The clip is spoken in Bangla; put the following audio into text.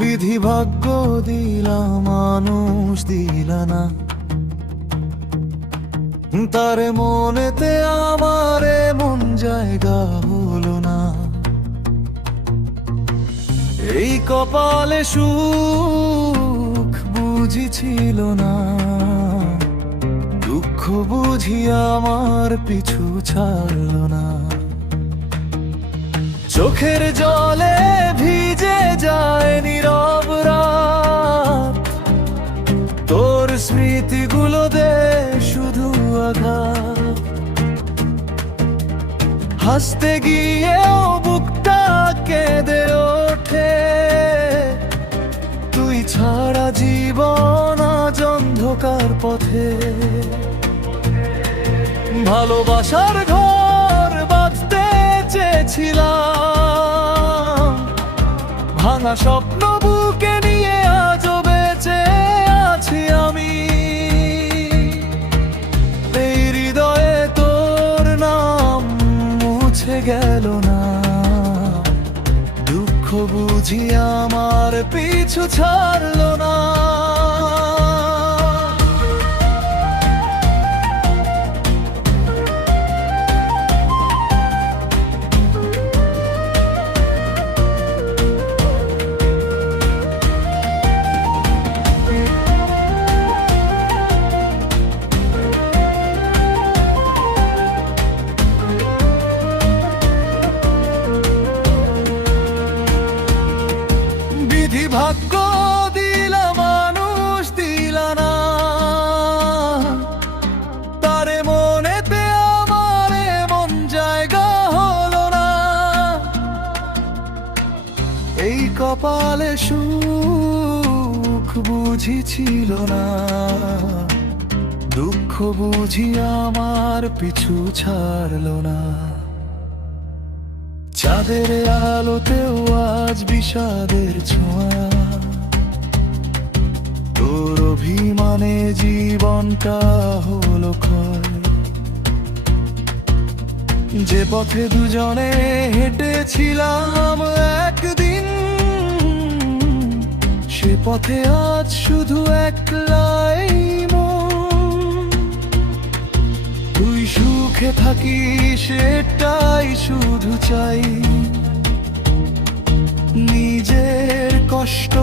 বিধি ভাগ্য দিলা মানুষ দিলা না, তার মনেতে আমার এমন জায়গা হলো না। এই কপালে সুখ বুঝি ছিল না, দুঃখ বুঝি আমার পিছু ছাড়লো না। চোখের জলে ভিজে যায় নীরব রাত, তোর স্মৃতিগুলো দে শুধু আঘাত। হাসতে গিয়েও বুকটা কেঁদে ওঠে, তুই ছাড়া জীবন আজ অন্ধকার পথে। ভালোবাসার ঘর বাঁধতে চেয়েছিলাম, ভাঙা স্বপ্ন বুকে নিয়ে আজও বেঁচে আছি আমি। এই হৃদয়ে তোর নাম মুছে গেল না, দুঃখ বুঝি আমার পিছু ছাড়লো না। ভাগ্য দিলা মানুষ দিলা না, তারে মনেতে আমার এমন জায়গা হলো না। এই কপালে সুখ বুঝি ছিল না, দুঃখ বুঝি আমার পিছু ছাড়লো না। চাঁদের আলোতেও আজ বিষাদের ছোঁয়া, তোর অভিমানে জীবনটা হলো ক্ষয়। যে পথে দুজনে হেঁটেছিলাম একদিন, সে পথে আজ শুধু একলাই মন। তুই সুখে থাকিস সেটাই শুধু চাই, নিজের কষ্ট